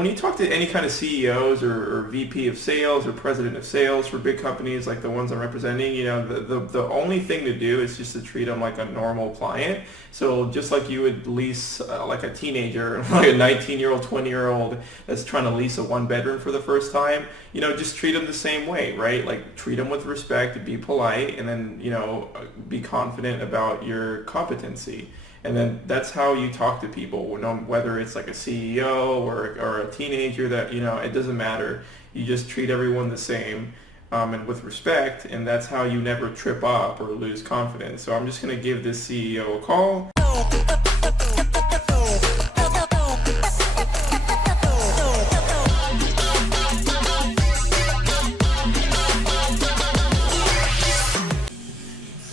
when you talk to any kind of CEOs or VP of sales or president of sales for big companies like the ones I'm representing, the only thing to do is just to treat them like a normal client. So just like you would lease like a teenager, like a 19-year-old, 20-year-old that's trying to lease a one bedroom for the first time, just treat them the same way, right? Like treat them with respect, be polite, and then, be confident about your competency. And then that's how you talk to people, whether it's like a CEO or a teenager that, it doesn't matter. You just treat everyone the same and with respect, and that's how you never trip up or lose confidence. So I'm just going to give this CEO a call.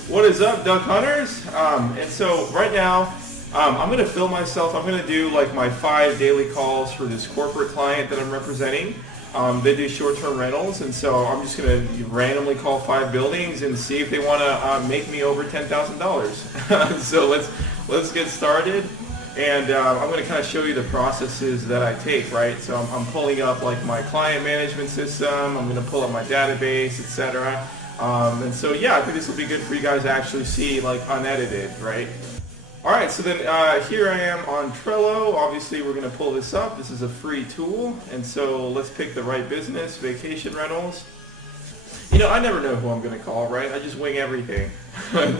What is up, duck hunters? And so right now, I'm going to film myself. I'm going to do like my 5 daily calls for this corporate client that I'm representing. They do short-term rentals, and so I'm just going to randomly call 5 buildings and see if they want to make me over $10,000. So let's get started. And I'm going to kind of show you the processes that I take, right? So I'm pulling up like my client management system. I'm going to pull up my database, etc. And so yeah, I think this will be good for you guys to actually see like unedited, right? Alright, so then here I am on Trello. Obviously we're going to pull this up. This is a free tool, and so let's pick the right business, vacation rentals. I never know who I'm going to call, right? I just wing everything.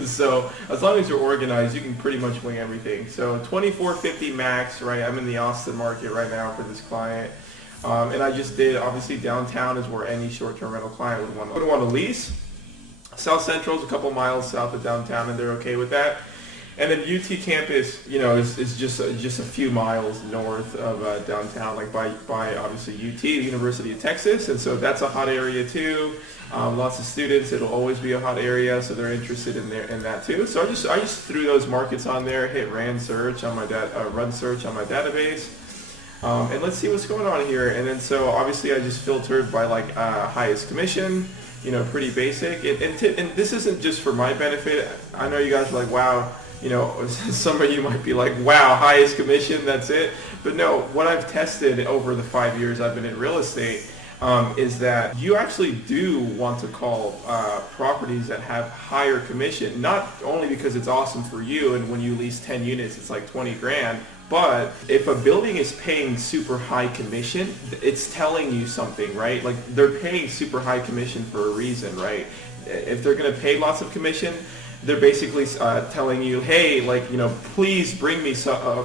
So as long as you're organized, you can pretty much wing everything. So $24.50 max, right? I'm in the Austin market right now for this client. And I just did, obviously downtown is where any short-term rental client would want to lease. South Central is a couple miles south of downtown, and they're okay with that. And then UT campus, is just a few miles north of downtown, like by obviously UT, the University of Texas, and so that's a hot area too. Lots of students. It'll always be a hot area, so they're interested in that too. So I just threw those markets on there, hit run search on my database. And let's see what's going on here. And then so obviously I just filtered by like highest commission, pretty basic. And this isn't just for my benefit. I know you guys are like, wow, some of you might be like, wow, highest commission, that's it. But no, what I've tested over the 5 years I've been in real estate is that you actually do want to call properties that have higher commission, not only because it's awesome for you, and when you lease 10 units, it's like 20 grand. But if a building is paying super high commission, it's telling you something, right? Like they're paying super high commission for a reason, right? If they're going to pay lots of commission, they're basically telling you, hey, please bring me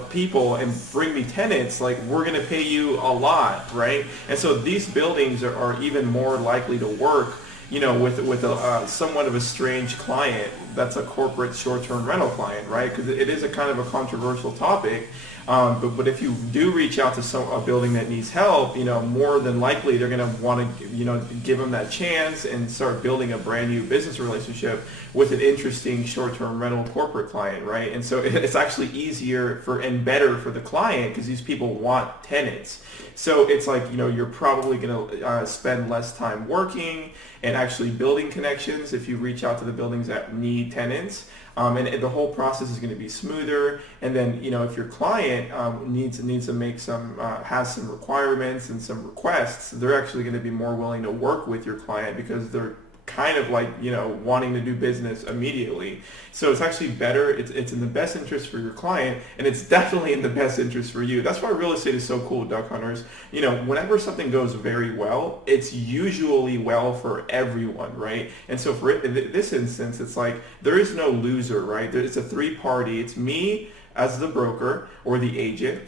people and bring me tenants. Like we're going to pay you a lot, right? And so these buildings are even more likely to work, with somewhat of a strange client that's a corporate short-term rental client, right? Because it is a kind of a controversial topic. But if you do reach out to a building that needs help, more than likely they're going to want to, give them that chance and start building a brand new business relationship with an interesting short-term rental corporate client, right? And so it's actually easier and better for the client because these people want tenants. So it's like, you're probably going to spend less time working and actually building connections if you reach out to the buildings that need tenants. And the whole process is going to be smoother. And then, if your client needs to make has some requirements and some requests, they're actually going to be more willing to work with your client because they're kind of like, wanting to do business immediately. So it's actually better. It's in the best interest for your client, and it's definitely in the best interest for you. That's why real estate is so cool, duck hunters. Whenever something goes very well, it's usually well for everyone, right? And so for this instance, it's like there is no loser, right? It's a 3-party. It's me as the broker or the agent,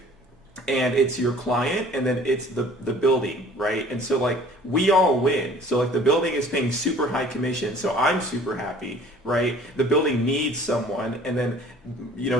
and it's your client, and then it's the building, right? And so like we all win. So like the building is paying super high commission, so I'm super happy, right? The building needs someone, and then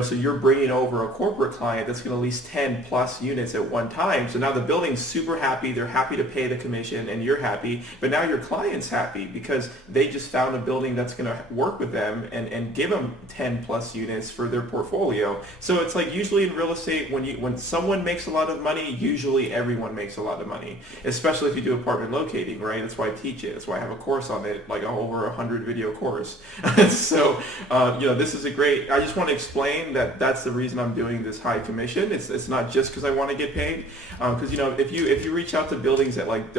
so you're bringing over a corporate client that's going to lease 10 plus units at one time. So now the building's super happy. They're happy to pay the commission, and you're happy. But now your client's happy because they just found a building that's going to work with them and give them 10 plus units for their portfolio. So it's like usually in real estate, when someone makes a lot of money, usually everyone makes a lot of money, especially if you do apartment locating, right? That's why I teach it. That's why I have a course on it, like over 100 video course. So, this is a great. I just want to explain that that's the reason I'm doing this high commission. It's not just because I want to get paid. Because if you reach out to buildings that like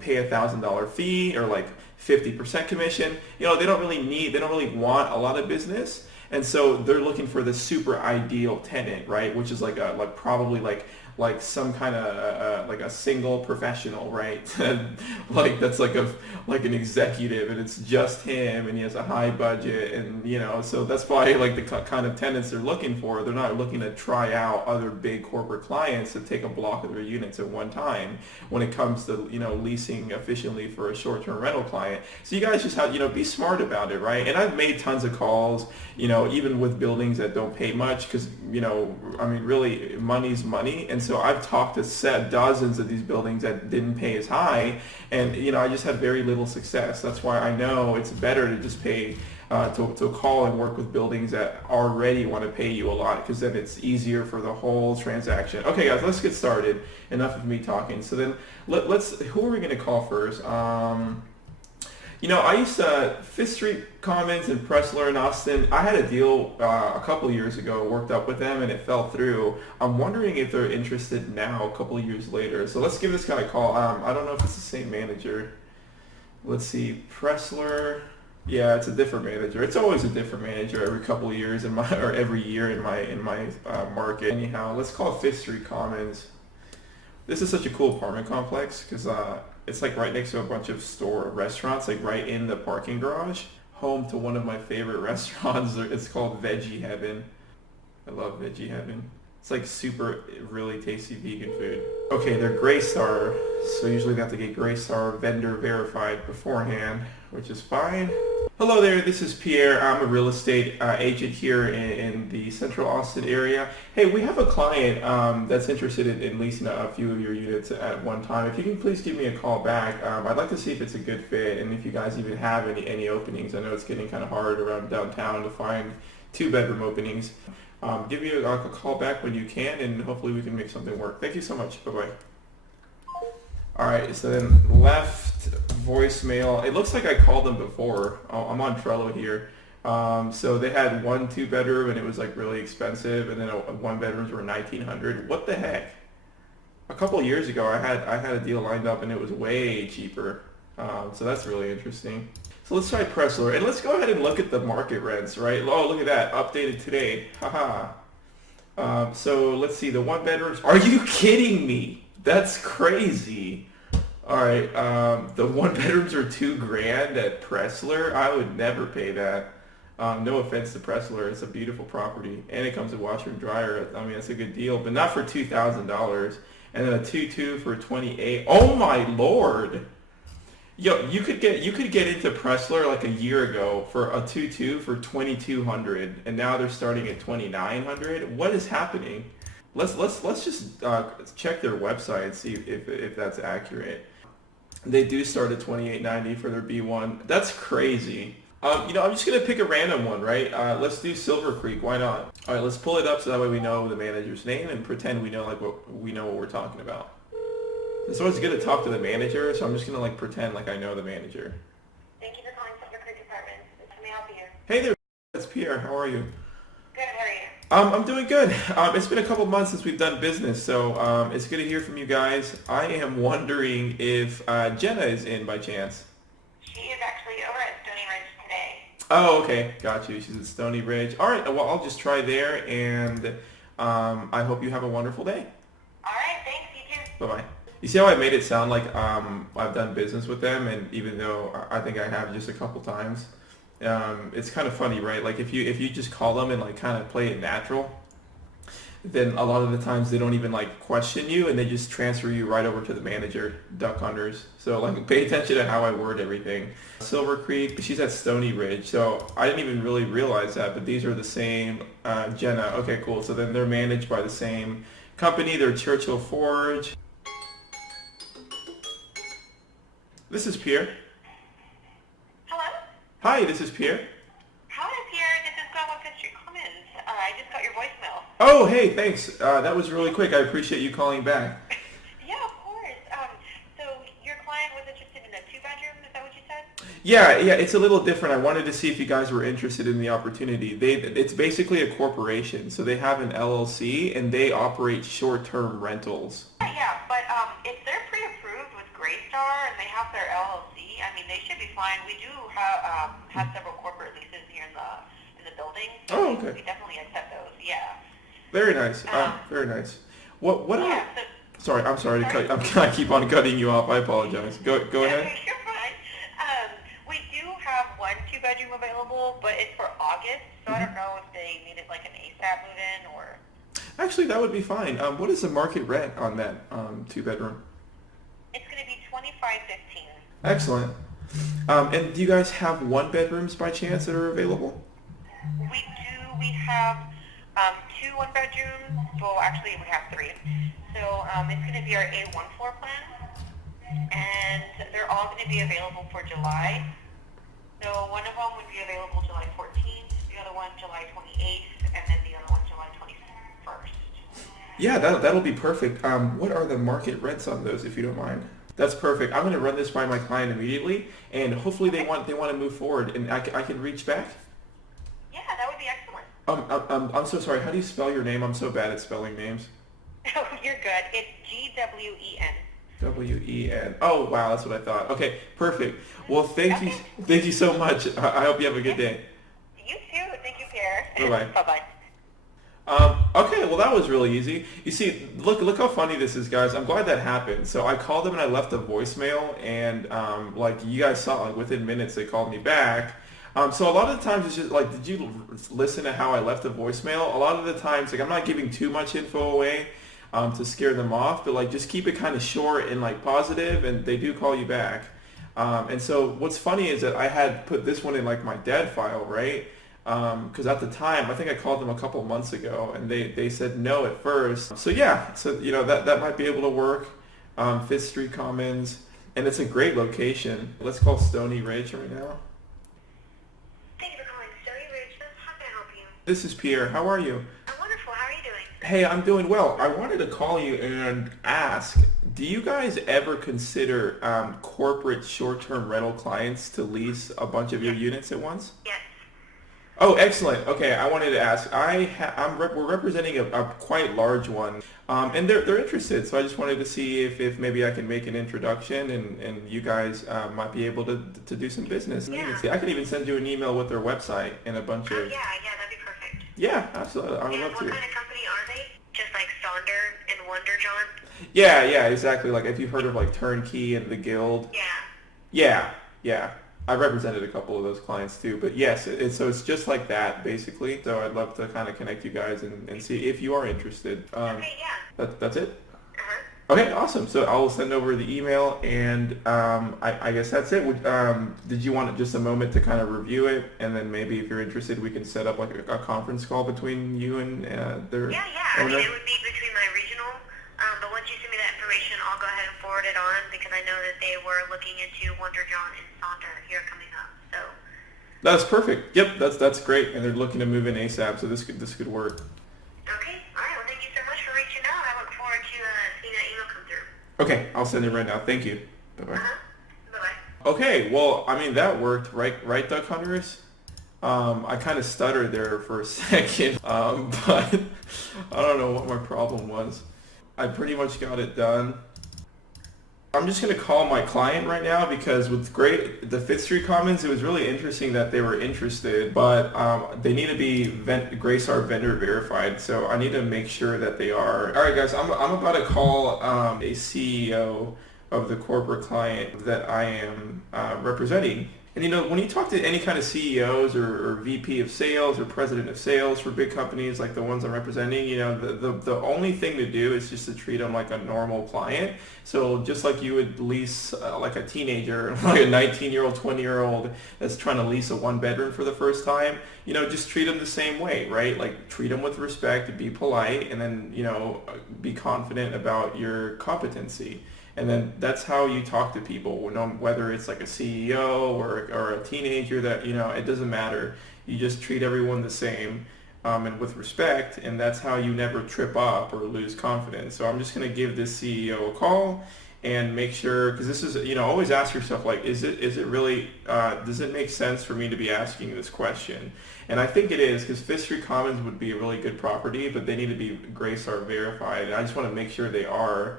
pay $1,000 fee or like 50% commission, they don't really want a lot of business, and so they're looking for the super ideal tenant, right? Which is probably some kind of like a single professional, right? Like that's like an executive, and it's just him, and he has a high budget, and so that's why like the kind of tenants they're looking for. They're not looking to try out other big corporate clients to take a block of their units at one time when it comes to leasing efficiently for a short-term rental client. So you guys just have be smart about it, right? And I've made tons of calls, even with buildings that don't pay much, because really money's money. And so I've talked to dozens of these buildings that didn't pay as high, and I just had very little success. That's why I know it's better to just pay to call and work with buildings that already want to pay you a lot, because then it's easier for the whole transaction. Okay, guys, let's get started. Enough of me talking. So then who are we going to call first? I used to Fifth Street Commons and Pressler in Austin. I had a deal a couple years ago, worked up with them, and it fell through. I'm wondering if they're interested now, a couple years later. So let's give this guy a call. I don't know if it's the same manager. Let's see, Pressler. Yeah, it's a different manager. It's always a different manager every couple of years every year in my market. Anyhow, let's call it Fifth Street Commons. This is such a cool apartment complex because it's like right next to a bunch of restaurants, like right in the parking garage. Home to one of my favorite restaurants. It's called Veggie Heaven. I love Veggie Heaven. It's like super, really tasty vegan food. Okay, they're Gray Star, so usually they have to get Gray Star vendor verified beforehand, which is fine. Hello there, this is Pierre. I'm a real estate agent here in the Central Austin area. Hey, we have a client that's interested in leasing a few of your units at one time. If you can please give me a call back. I'd like to see if it's a good fit and if you guys even have any openings. I know it's getting kind of hard around downtown to find 2-bedroom openings. Give me a call back when you can, and hopefully we can make something work. Thank you so much. Bye-bye. All right, so then left voicemail. It looks like I called them before. I'm on Trello here. So they had 1 2-bedroom, and it was like really expensive, and then 1-bedrooms were $1,900. What the heck? A couple of years ago, I had a deal lined up, and it was way cheaper. So that's really interesting. So let's try Pressler, and let's go ahead and look at the market rents, right? Oh, look at that, updated today. Haha. So let's see, the 1-bedrooms. Are you kidding me? That's crazy. All right, the 1-bedrooms are $2,000 at Pressler. I would never pay that. No offense to Pressler, it's a beautiful property, and it comes with washer and dryer. I mean, it's a good deal, but not for $2,000. And then a 2-2 for $28,000. Oh my lord! Yo, you could get into Pressler like a year ago for a 2-2 for $2,200, and now they're starting at $2,900. What is happening? Let's just check their website and see if that's accurate. They do start at $2,890 for their B1. That's crazy. I'm just gonna pick a random one, right? Let's do Silver Creek. Why not? All right, let's pull it up so that way we know the manager's name and pretend we know what we're talking about. It's always good to talk to the manager, so I'm just gonna pretend like I know the manager. Thank you for calling Silver Creek Apartments. This may help you. Hey there, it's Pierre. How are you? Good. How are you? I'm doing good. It's been a couple months since we've done business, so it's good to hear from you guys. I am wondering if Jenna is in by chance. She is actually over at Stony Ridge today. Oh, okay. Got you. She's at Stony Ridge. All right. Well, I'll just try there, and I hope you have a wonderful day. All right. Thanks. You too. Bye-bye. You see how I made it sound like I've done business with them, and even though I think I have just a couple times, it's kind of funny, right? Like if you just call them and kind of play it natural, then a lot of the times they don't even question you, and they just transfer you right over to the manager, duck hunters. So pay attention to how I word everything. Silver Creek, she's at Stony Ridge, so I didn't even really realize that, but these are the same Jenna. Okay, cool. So then they're managed by the same company. They're Churchill Forge. This is Pierre. Hello? Hi, this is Pierre. Hi, Pierre. This is Gwen with Fifth Street Commons. I just got your voicemail. Oh, hey, thanks. That was really quick. I appreciate you calling back. Yeah, of course. So your client was interested in a 2-bedroom, is that what you said? Yeah, yeah, it's a little different. I wanted to see if you guys were interested in the opportunity. It's basically a corporation, so they have an LLC and they operate short-term rentals. Yeah, but if they're pre-approved with Greystar and they have their LLC, I mean, they should be fine. We do have several corporate leases here in the building, so Oh, okay. we definitely accept those. Yeah. Very nice. Very nice. What? Yeah. Sorry, I'm sorry to cut. I keep on cutting you off. I apologize. Go ahead. Okay, you're fine. We do have one 2-bedroom available, but it's for August, so I don't know if they needed like an ASAP move-in or. Actually, that would be fine. What is the market rent on that 2-bedroom? It's going to be $25.15. Excellent. And do you guys have 1-bedrooms by chance that are available? We do. We have 2 1-bedrooms. Well, actually, we have 3. So it's going to be our A1 floor plan, and they're all going to be available for July. So one of them would be available July 14th, the other one July 28th, and then the other one July 21st. Yeah, that'll be perfect. What are the market rents on those, if you don't mind? That's perfect. I'm going to run this by my client immediately, and hopefully they want to move forward, and I can reach back. Yeah, that would be excellent. I'm so sorry. How do you spell your name? I'm so bad at spelling names. Oh, you're good. It's Gwen. W-E-N. Oh, wow, that's what I thought. Okay, perfect. Well, thank you so much. I hope you have a good day. You too. Thank you, Pierre. Bye-bye. Bye-bye. Okay, well, that was really easy. You see, look how funny this is, guys. I'm glad that happened. So I called them and I left a voicemail, and like you guys saw, like within minutes they called me back. So a lot of the times it's just like, did you listen to how I left the voicemail? A lot of the times, like I'm not giving too much info away to scare them off, but like just keep it kind of short and like positive, and they do call you back. And so what's funny is that I had put this one in like my dead file, right? Because at the time, I think I called them a couple months ago, and they said no at first. So yeah, so you know that might be able to work. Fifth Street Commons, and it's a great location. Let's call Stony Ridge right now. Thank you for calling Stony Ridge. How can I help you? This is Pierre. How are you? I'm wonderful. How are you doing? Hey, I'm doing well. I wanted to call you and ask, do you guys ever consider corporate short-term rental clients to lease a bunch of your units at once? Yes. Oh, excellent. Okay, I wanted to ask. We're representing a quite large one, and they're interested. So I just wanted to see if maybe I can make an introduction, and you guys might be able to do some business. Yeah. I can even send you an email with their website and a bunch of. Yeah, that'd be perfect. Yeah, absolutely. I would love What to. kind of company are they? Just like Sonder and Wonder John? Yeah, exactly. Like if you've heard of like Turnkey and the Guild. Yeah. Yeah. I represented a couple of those clients too, but yes, so it's just like that basically. So I'd love to kind of connect you guys and see if you are interested. Okay, yeah. That's it? Uh-huh. Okay, awesome. So I'll send over the email, and I guess that's it. Did you want just a moment to kind of review it, and then maybe if you're interested, we can set up like a conference call between you and their Yeah. I owner? mean, it would be between my regional, but once you send me that information, I'll go ahead and forward it on because I know that they were looking into Wonder John and Sonder here coming up. So. That's perfect. Yep, that's great, and they're looking to move in ASAP, so this could work. Okay. All right. Well, thank you so much for reaching out. I look forward to seeing that email come through. Okay, I'll send it right now. Thank you. Bye-bye. Bye-bye. Okay, well, I mean, that worked, right, Duck Hunters? I kind of stuttered there for a second, but I don't know what my problem was. I pretty much got it done. I'm just going to call my client right now because with the Fifth Street Commons, it was really interesting that they were interested, but they need to be Greystar vendor verified, so I need to make sure that they are. All right, guys, I'm about to call a CEO of the corporate client that I am representing. And you know, when you talk to any kind of CEOs or VP of sales or president of sales for big companies like the ones I'm representing, you know, the only thing to do is just to treat them like a normal client. So just like you would lease like a teenager, like a 19-year-old, 20-year-old that's trying to lease a 1-bedroom for the first time, you know, just treat them the same way, right? Like treat them with respect, be polite, and then, you know, be confident about your competency. And then that's how you talk to people, whether it's like a CEO or a teenager, that, you know, it doesn't matter. You just treat everyone the same and with respect, and that's how you never trip up or lose confidence. So I'm just going to give this CEO a call, and make sure, because this is, always ask yourself, like, is it really, does it make sense for me to be asking this question? And I think it is, because Fifth Street Commons would be a really good property, but they need to be Greystar verified. And I just want to make sure they are.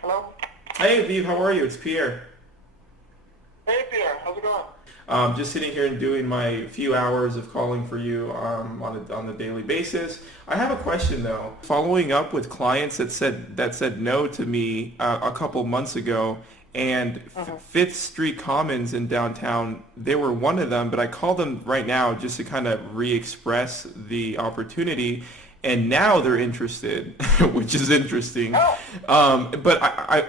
Hello? Hey, Aviv, how are you? It's Pierre. Hey, Pierre. How's it going? Just sitting here and doing my few hours of calling for you on a daily basis. I have a question though. Following up with clients that said no to me a couple months ago, and Fifth Street Commons in downtown, they were one of them. But I called them right now just to kind of re-express the opportunity. And now they're interested, which is interesting. But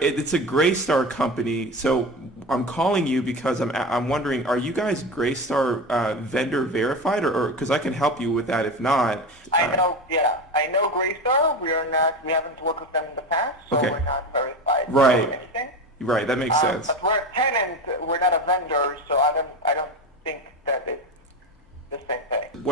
it's a Greystar company, so I'm calling you because I'm wondering, are you guys Greystar vendor verified, or because I can help you with that if not? I know Greystar. We haven't worked with them in the past, so Okay. we're not verified. Right. Or anything. Right, that makes sense. But we're a tenant. We're not a vendor, so I don't think that it's the same thing.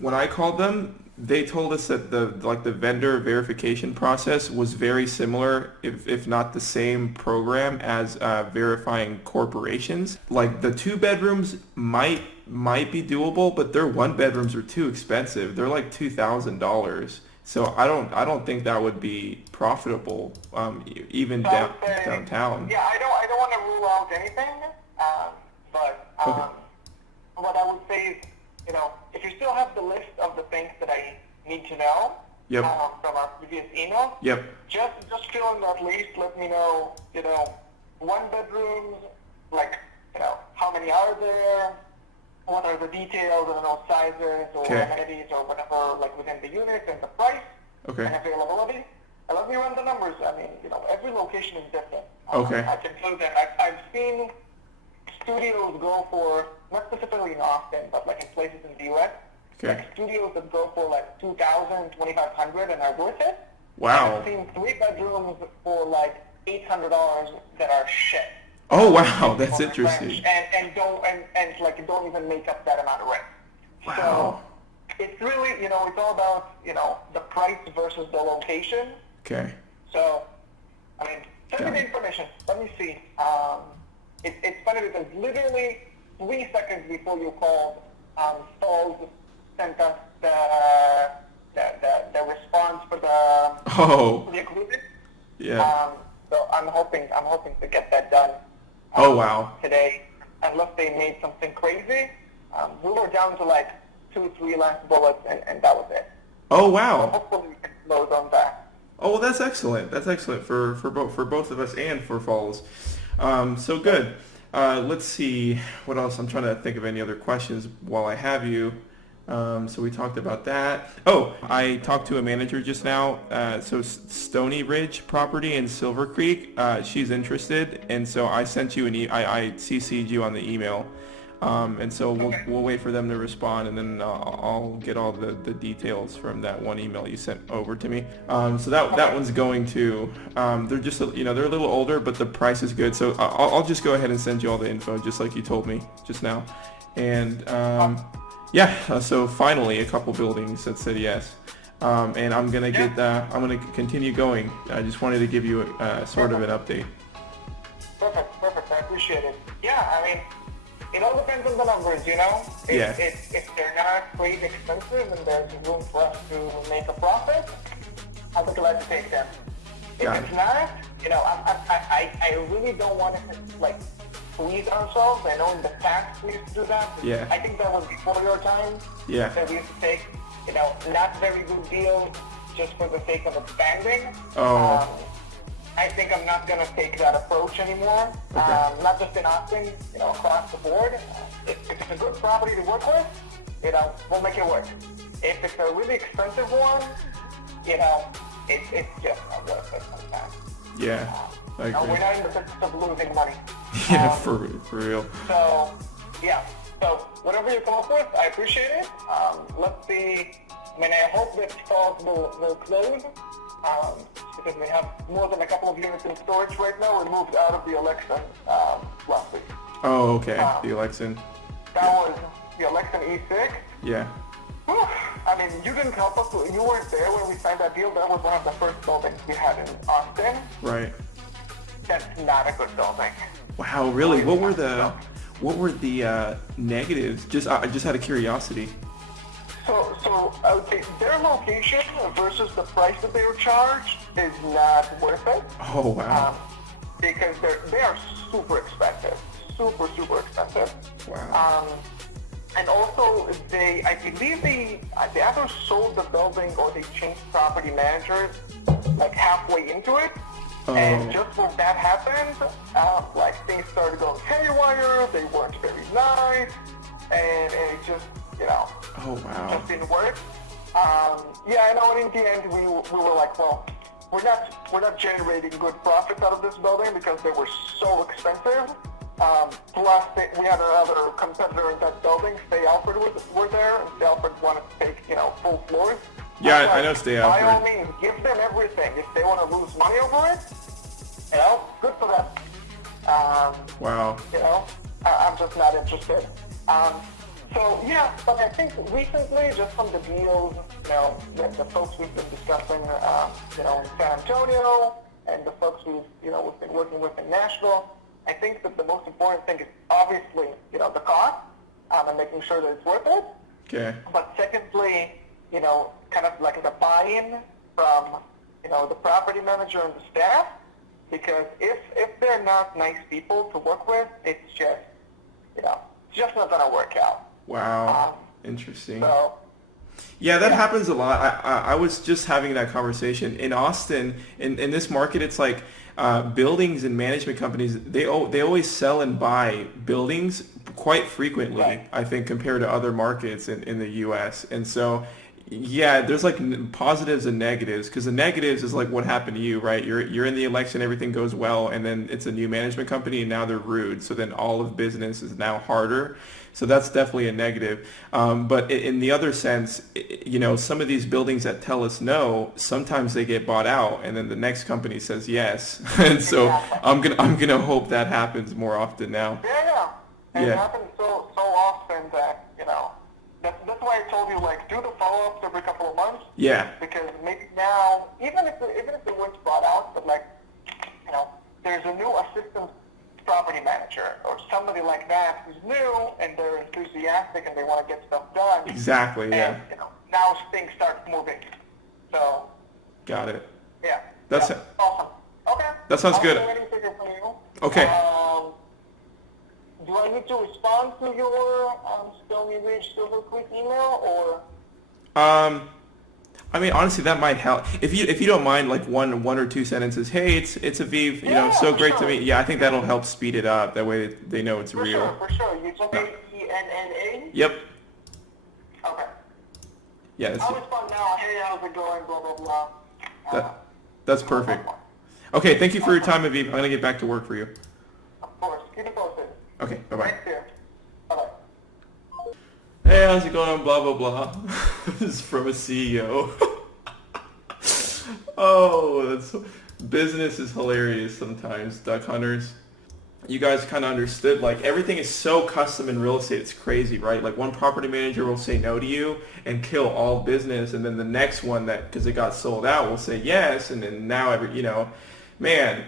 When I called them, they told us that the vendor verification process was very similar, if not the same program as verifying corporations. Like the 2 bedrooms might be doable, but their 1 bedrooms are too expensive. They're like $2,000. So I don't think that would be profitable, even downtown. Yeah, I don't want to rule out anything, but Okay. what I would say is, if you still have the list of the things that I need to know Yep. From our previous email, Yep. just fill in that list. Let me know, 1 bedrooms, like, how many are there, what are the details, I don't know, sizes or Okay. amenities or whatever, like within the unit and the price Okay. and availability. And let me run the numbers. I mean, every location is different. Okay. I can tell you that I've seen studios go for, not specifically in Austin, but like in places in the U.S., Okay. like studios that go for like $2,000, $2,500 and are worth it. Wow. I've seen 3 bedrooms for like $800 that are shit. Oh wow, that's interesting. And don't even make up that amount of rent. Wow. So it's really, it's all about, the price versus the location. Okay. So, I mean, send me Got the it. information. Let me see. It's funny because literally 3 seconds before you called, Falls sent us the response for the agreement. Yeah. So I'm hoping to get that done. Oh wow. Today, unless they made something crazy. We were down to like 2-3 last bullets, and that was it. Oh So wow. hopefully we can close on that. Oh well, that's excellent. That's excellent for both of us and for Falls. So good. Let's see what else. I'm trying to think of any other questions while I have you. So we talked about that. Oh, I talked to a manager just now. So Stony Ridge property in Silver Creek. She's interested, and so I sent you I CC'd you on the email. And so we'll wait for them to respond, and then I'll get all the details from that one email you sent over to me. So that one's going to. They're just they're a little older, but the price is good. So I'll just go ahead and send you all the info, just like you told me just now. And so finally a couple buildings that said yes. And I'm gonna I'm gonna continue going. I just wanted to give you sort of an update. Perfect. I appreciate it. Yeah, I mean, it all depends on the numbers, If they're not crazy expensive and there's room for us to make a profit, I'll be glad to take them. If Got it's it. not, I really don't want to squeeze ourselves. I know in the past we used to do that. Yeah. I think that was before your time. Yeah. That we used to take, not very good deals just for the sake of expanding. Oh. I think I'm not going to take that approach anymore. Okay. Not just in Austin, across the board. If it's a good property to work with, we'll make it work. If it's a really expensive one, it's just not worth it sometimes. Yeah. I agree. We're not in the business of losing money. Yeah, for real. So, yeah. So, whatever you come up with, I appreciate it. Let's see. I mean, I hope that Falls will close. Because we have more than a couple of units in storage right now. We moved out of the election last week. Oh, okay. The election. That was the election E6. Yeah. Whew, I mean, you didn't help us. You weren't there when we signed that deal. That was one of the first buildings we had in Austin. Right. That's not a good building. Wow, really? What were the negatives? Just out of curiosity. So I would say their location versus the price that they were charged is not worth it. Oh wow. Because they are super expensive, super expensive. Wow. And also I believe they either sold the building or they changed property managers like halfway into it. Oh. And just when that happened, like things started going haywire. They weren't very nice, and it just, Oh wow. just didn't work. Yeah, I know. And in the end, we were like, well, we're not generating good profits out of this building because they were so expensive. Plus, we had another competitor in that building. Stay Alfred were there, and Stay Alfred wanted to take full floors. Yeah, I know Stay Alfred. By all means, give them everything. If they want to lose money over it, good for them. Wow. I'm just not interested. So yeah, but I think recently, just from the deals, the folks we've been discussing, in San Antonio, and the folks we've been working with in Nashville, I think that the most important thing is obviously, the cost, and making sure that it's worth it. Okay. But secondly, kind of like the buy-in from, the property manager and the staff, because if they're not nice people to work with, it's just, just not going to work out. Wow. Interesting. So, yeah, that happens a lot. I was just having that conversation in Austin. In this market, it's like buildings and management companies. They always sell and buy buildings quite frequently. Right. I think compared to other markets in the U.S. And so, yeah, there's like positives and negatives. Because the negatives is like what happened to you, right? You're in the election, everything goes well, and then it's a new management company, and now they're rude. So then all of business is now harder. So that's definitely a negative. But in the other sense, some of these buildings that tell us no, sometimes they get bought out, and then the next company says yes. And so I'm gonna hope that happens more often now. Yeah. And it happens so often that, that's why I told you, like, do the follow-ups every couple of months. Yeah. Because maybe now, even if the work's bought out, but like, there's a new assistant property manager or somebody like that who's new and they're enthusiastic and they want to get stuff done. Exactly, yeah. And, now things start moving. So. Got it. Yeah. That's awesome. Okay. That sounds good. I'm waiting to hear from you. Okay. Do I need to respond to your Stony Ridge Silver Creek email or? I mean, honestly, that might help. If you don't mind, like one or two sentences. Hey, it's Aviv. So great to meet. Yeah, I think that'll help speed it up. That way they know it's real. For sure. You told me ENNA? Yep. Okay. Yeah. I'll respond now. Hey, how's it going? Blah blah blah. That's perfect. Okay, thank you for your time, Aviv. I'm gonna get back to work for you. Of course. Keep it posted. Okay. Bye bye. Thanks, dear. Bye-bye. Hey, how's it going? Blah, blah, blah. This is from a CEO. Oh, business is hilarious sometimes, duck hunters. You guys kind of understood, like, everything is so custom in real estate. It's crazy, right? Like, one property manager will say no to you and kill all business, and then the next one, that because it got sold out, will say yes, and then now man.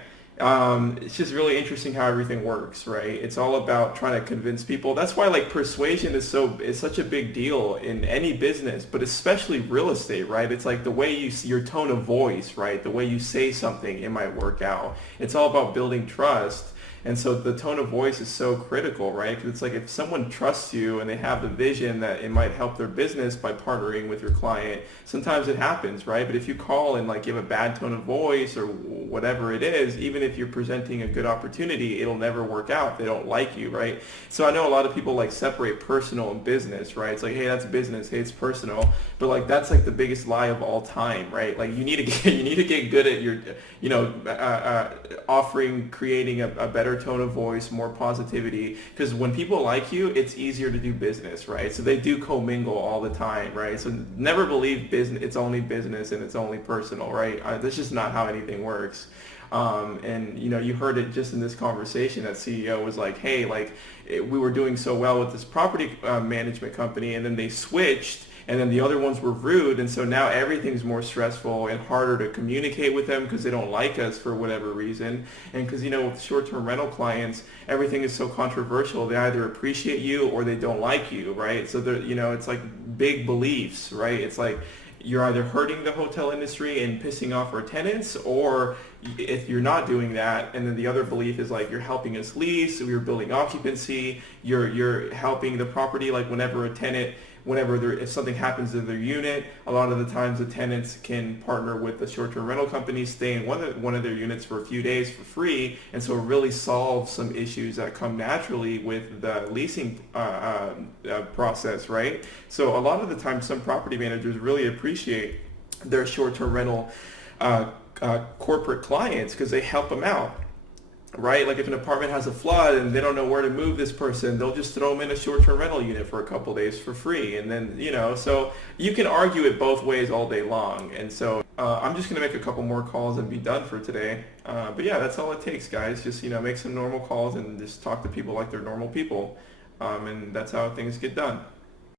It's just really interesting how everything works, right? It's all about trying to convince people. That's why, like, persuasion is such a big deal in any business, but especially real estate, right? It's like the way your tone of voice, right? The way you say something, it might work out. It's all about building trust. And so the tone of voice is so critical, right? Because it's like if someone trusts you and they have the vision that it might help their business by partnering with your client, sometimes it happens, right? But if you call and like give a bad tone of voice or whatever it is, even if you're presenting a good opportunity, it'll never work out. They don't like you, right? So I know a lot of people like separate personal and business, right? It's like, hey, that's business, hey, it's personal. But like that's like the biggest lie of all time, right? Like you need to get good at your, creating a better tone of voice, more positivity, because when people like you, it's easier to do business, right? So they do commingle all the time, right? So never believe it's only business and it's only personal, right? That's just not how anything works. And you heard it just in this conversation that CEO was like, hey, like we were doing so well with this property management company, and then they switched, and then the other ones were rude, and so now everything's more stressful and harder to communicate with them because they don't like us for whatever reason. And because, you know, with short-term rental clients, everything is so controversial. They either appreciate you or they don't like you, right? So they're, you know, it's like big beliefs, right? It's like you're either hurting the hotel industry and pissing off our tenants, or if you're not doing that, and then the other belief is like you're helping us lease, so you're building occupancy, you're helping the property. Like whenever a tenant, if something happens to their unit, a lot of the times the tenants can partner with the short-term rental company, stay in one of their units for a few days for free, and so it really solves some issues that come naturally with the leasing process, right? So a lot of the time, some property managers really appreciate their short-term rental corporate clients because they help them out. Right? Like if an apartment has a flood and they don't know where to move this person, they'll just throw them in a short-term rental unit for a couple days for free. And then, you know, so you can argue it both ways all day long. And so I'm just going to make a couple more calls and be done for today. But yeah, that's all it takes, guys. Just, you know, make some normal calls and just talk to people like they're normal people. And that's how things get done.